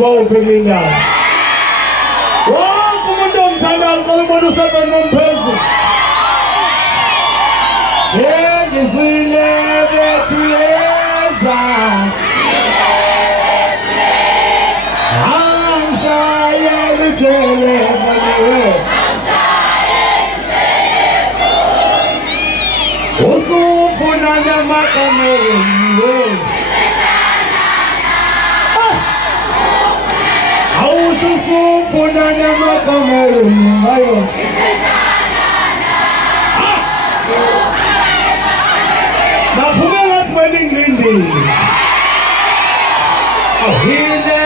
bawuphi indawo. Wonke umuntu ongithandayo ngicela ubone usebenza phezulu. Sengizwile bethu yeza. Angishayela utelefoni. Usufuna namakameli. Awusufuna namakameli. Ayo. Navume ngathi balingilindile. Awuhile